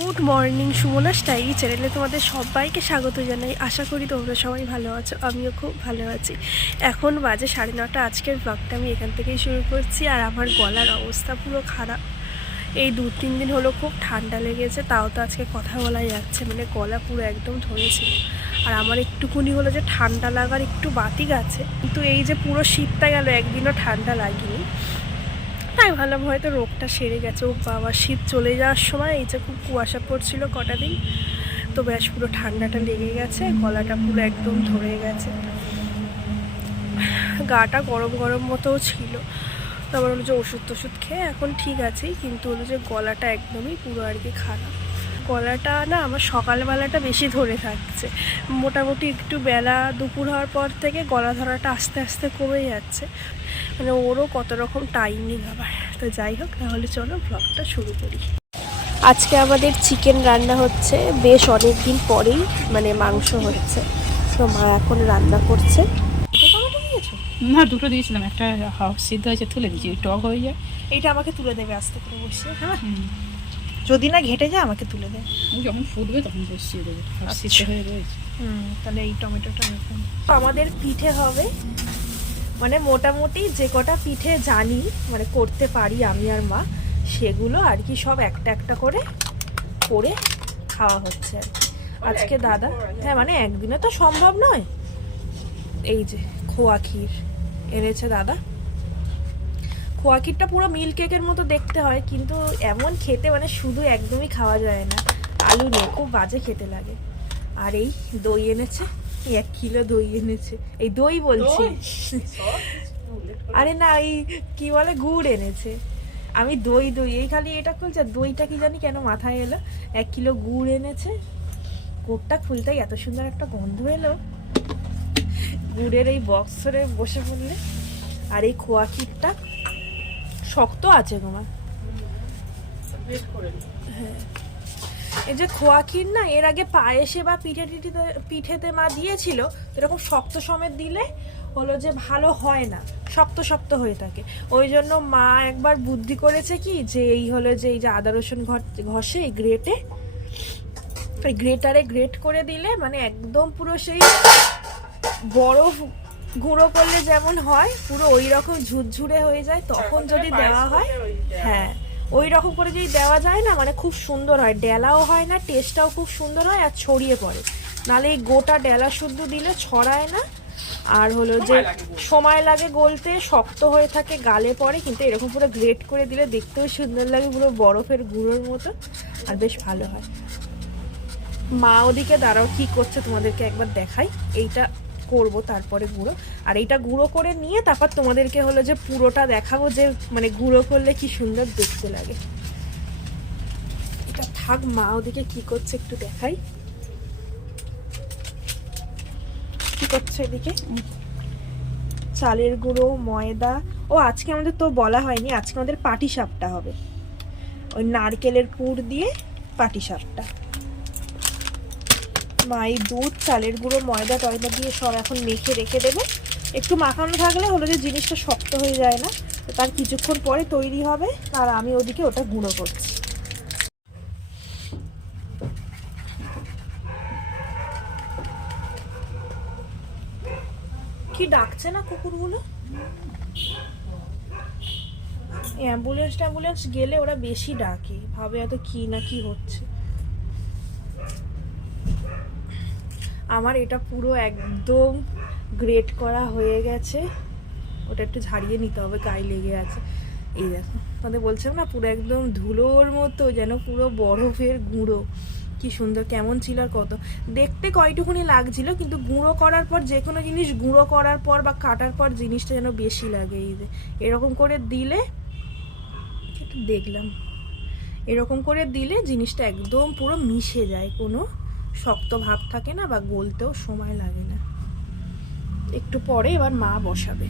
Good morning, Sumana style চ্যানেলে তোমাদের সবাইকে স্বাগত জানাই। আশা করি তোমরা সবাই ভালো আছো, আমিও খুব ভালো আছি। এখন বাজে সাড়ে নটা, আজকের ব্লগটা আমি এখান থেকেই শুরু করছি আর আমার গলার অবস্থা পুরো খারাপ। এই দু তিন দিন হলো খুব ঠান্ডা লেগেছে, তাও তো আজকে কথা বলা যাচ্ছে মানে গলা পুরো একদম ধরেছিল। আর আমার একটুকুনি হলো যে ঠান্ডা লাগার একটু বাতিক আছে কিন্তু এই যে পুরো শীতটা গেল, একদিনও ঠান্ডা লাগেনি। তাই ভাবলাম হয়তো রোগটা সেরে গেছে। ও বাবা, শীত চলে যাওয়ার সময় এই যে খুব কুয়াশা পড়ছিল কটা দিন, তো ব্যাস পুরো ঠান্ডাটা লেগে গেছে, গলাটা পুরো একদম ধরে গেছে। গাটা গরম গরম মতোও ছিল। তারপর হলো যে ওষুধ টষুধ খেয়ে এখন ঠিক আছে, কিন্তু হলো যে গলাটা একদমই পুরো আর কি খারাপ। গলাটা না আমার সকালবেলাটা বেশি ধরে থাকছে। মোটামুটি একটু বেলা দুপুর হওয়ার পর থেকে গলা ধরাটা আস্তে আস্তে কমে যাচ্ছে। মানে ওরও কত রকম টাইমিং আবার। তো যাই হোক তাহলে চলো ব্লগটা শুরু করি। আজকে আমাদের চিকেন রান্না হচ্ছে বেশ অনেক দিন পরেই মানে মাংস হচ্ছে। তো মা এখন রান্না করছে। না দুটো দিয়েছিলাম। একটা সিদ্ধ হয়েছে তুলে দিয়েছি। টক হয়ে যায়। এইটা আমাকে তুলে দেবে আস্তে করে বসে হ্যাঁ। যদি না ঘেটে যায় আমাকে তুলে দেয়। যখন ফুটবে তখন বসিয়ে দেবো সিদ্ধ আচ্ছা। হয়ে রয়েছে। হুম তাহলে এই টমেটোটা আমাদের পিঠে হবে। মানে মোটামুটি যে কটা পিঠে জানি মানে করতে পারি আমি আর মা সেগুলো আর কি সব একটা একটা করে করে খাওয়া হচ্ছে আর কি। আজকে দাদা হ্যাঁ মানে একদিনে তো সম্ভব নয়। এই যে খোয়া ক্ষীর এনেছে দাদা। খোয়া ক্ষীরটা পুরো মিল কেকের মতো দেখতে হয় কিন্তু এমন খেতে মানে শুধু একদমই খাওয়া যায় না। আলু নিয়ে খুব বাজে খেতে লাগে। আর এই দই এনেছে এক কিলো দই এনেছে। এই দই বলছি। আরে না এই কি বলে গুড় এনেছে। আমি দই দই এই খালি এটা খুলছে দইটা কি জানি কেন মাথায় এলো। এক কিলো গুড় এনেছে। গুড়টা খুলতেই এত সুন্দর একটা গন্ধ এলো। গুড়ের এই বক্স ধরে বসে পড়লে। আর এই খোয়া ক্ষীরটা শক্ত আছে তোমার। হ্যাঁ। এই যে খোয়া ক্ষীর না এর আগে পায়েসে বা পিঠে টিঠিতে পিঠেতে মা দিয়েছিল এরকম শক্ত সমেত দিলে হলো যে ভালো হয় না শক্ত শক্ত হয়ে থাকে। ওই জন্য মা একবার বুদ্ধি করেছে কি যে এই হলো যে এই যে আদা রসুন ঘষে এই গ্রেটে এই গ্রেটারে গ্রেট করে দিলে মানে একদম পুরো সেই বরফ গুঁড়ো করলে যেমন হয় পুরো ওই রকম ঝুরঝুরে হয়ে যায়। তখন যদি দেওয়া হয় হ্যাঁ ওই রকম করে যদি দেওয়া যায় না মানে খুব সুন্দর হয়। ডেলাও হয় না টেস্টটাও খুব সুন্দর হয় আর ছড়িয়ে পড়ে। নালে এই গোটা ডেলা শুদ্ধ দিলে ছড়ায় না। আর হলো যে সময় লাগে গলতে শক্ত হয়ে থাকে গালে পড়ে কিন্তু এরকম পুরো গ্রেট করে দিলে দেখতেও সুন্দর লাগে পুরো বরফের গুঁড়োর মতো আর বেশ ভালো হয়। মা ওদিকে দাঁড়াও কি করছে তোমাদেরকে একবার দেখাই। এইটা করব তারপরে গুঁড়ো। আর এইটা গুঁড়ো করে নিয়ে তারপর তোমাদেরকে হলো যে পুরোটা দেখাবো যে মানে গুঁড়ো করলে কি সুন্দর দেখতে লাগে। এটা থাক, মা ওদিকে কি করছে একটু দেখাই। কি করছে এদিকে? চালের গুঁড়ো, ময়দা। ও, আজকে আমাদের তো বলা হয়নি, আজকে আমাদের পাটি সাপটা হবে। ওই নারকেলের পুর দিয়ে পাটি সাপটা এই দুধ, চালের গুঁড়ো, ময়দা, টয়দা দিয়ে সব এখন মেখে রেখে দেবে। একটু মাখানো থাকলে হলো যে জিনিসটা শক্ত হয়ে যায় না তার কিছুক্ষণ পরে তৈরি হবে, আর আমি ওদিকে ওটা গুঁড়ো করছি। কি ডাকছে না কুকুরগুলো? অ্যাম্বুলেন্স ট্যাম্বুলেন্স গেলে ওরা বেশি ডাকে, ভাবে এত কি না কি হচ্ছে। আমার এটা পুরো একদম গ্রেট করা হয়ে গেছে। ওটা একটু ঝাড়িয়ে নিতে হবে, গায়ে লেগে আছে। এই দেখো, তোমাদের বলছিলাম না, পুরো একদম ধুলোর মতো যেন পুরো বরফের গুঁড়ো। কি সুন্দর, কেমন ছিল আর কত। দেখতে কয়টুকুনি লাগছিল, কিন্তু গুঁড়ো করার পর, যে কোনো জিনিস গুঁড়ো করার পর বা কাটার পর জিনিসটা যেন বেশি লাগে এই যে। এরকম করে দিলে দেখলাম। এরকম করে দিলে জিনিসটা একদম পুরো মিশে যায় কোনো শক্ত ভাব থাকে না বা গলতেও সময় লাগে না। একটু পরে এবার মা বসাবে।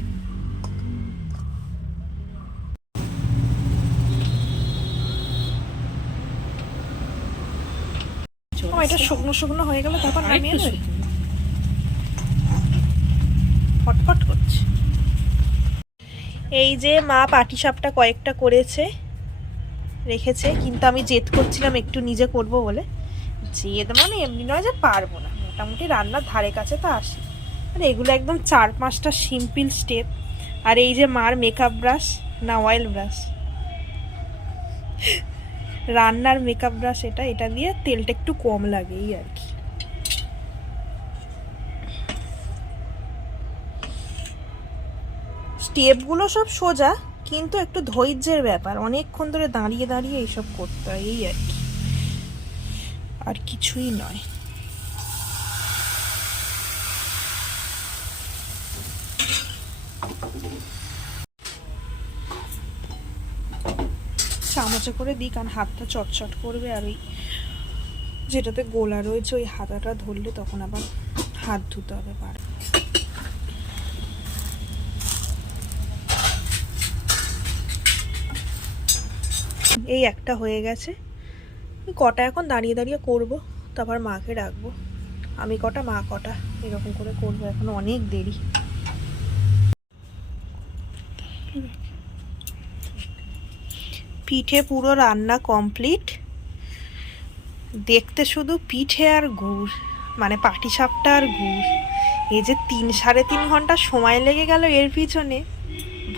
এটা শুকনো শুকনো হয়ে গেল তারপর নামিয়ে একটু ফটফট করছে। এই যে মা পাটিসাপটা কয়েকটা করেছে রেখেছে কিন্তু আমি জেদ করছিলাম একটু নিজে করব বলে। জেদ মানে এমনি নয় যে পারব না। মোটামুটি রান্নার ধারে কাছে তো আসি। আর এগুলো একদম চার পাঁচটা সিম্পল স্টেপ আর এই যে মার মেকআপ ব্রাশ না অয়েল ব্রাশ রান্নার মেকআপ ব্রাশ এটা এটা দিয়ে তেলটা একটু কম লাগে এই আর কি। স্টেপগুলো সব সোজা, কিন্তু একটু ধৈর্যের ব্যাপার। অনেকক্ষণ ধরে দাঁড়িয়ে দাঁড়িয়ে এইসব করতে হয়, এই আর কি। আর কিছুই নয়। চামচে করে দিই কারণ হাতটা চটচট করবে আর ওই যেটাতে গোলা রয়েছে, ওই হাতাটা ধরলে তখন আবার হাত ধুতে হবে বার। এই একটা হয়ে গেছে। কটা এখন দাঁড়িয়ে দাঁড়িয়ে করব, তারপর মাকে রাখব আমি কটা, মা কটা, এরকম করে করব, এখন অনেক দেরি। পিঠে পুরো রান্না কমপ্লিট। দেখতে শুধু পিঠে আর গুড় মানে পাটিসাপটা আর গুড়। এই যে তিন, সাড়ে তিন ঘণ্টা সময় লেগে গেল এর পিছনে,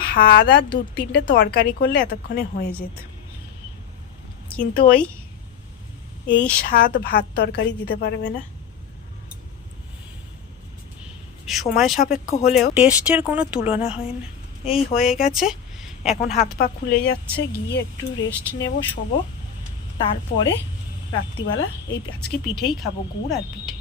ভাত আর দু তিনটে তরকারি করলে এতক্ষণে হয়ে যেত। কিন্তু ওই এই স্বাদ ভাত তরকারি দিতে পারবে না। সময় সাপেক্ষ হলেও টেস্টের কোনো তুলনা হয় না। এই হয়ে গেছে, এখন হাত পা খুলে যাচ্ছে, গিয়ে একটু রেস্ট নেব, শোবো, তারপরে রাত্রিবেলা এই আজকে পিঠেই খাব, গুড় আর পিঠে।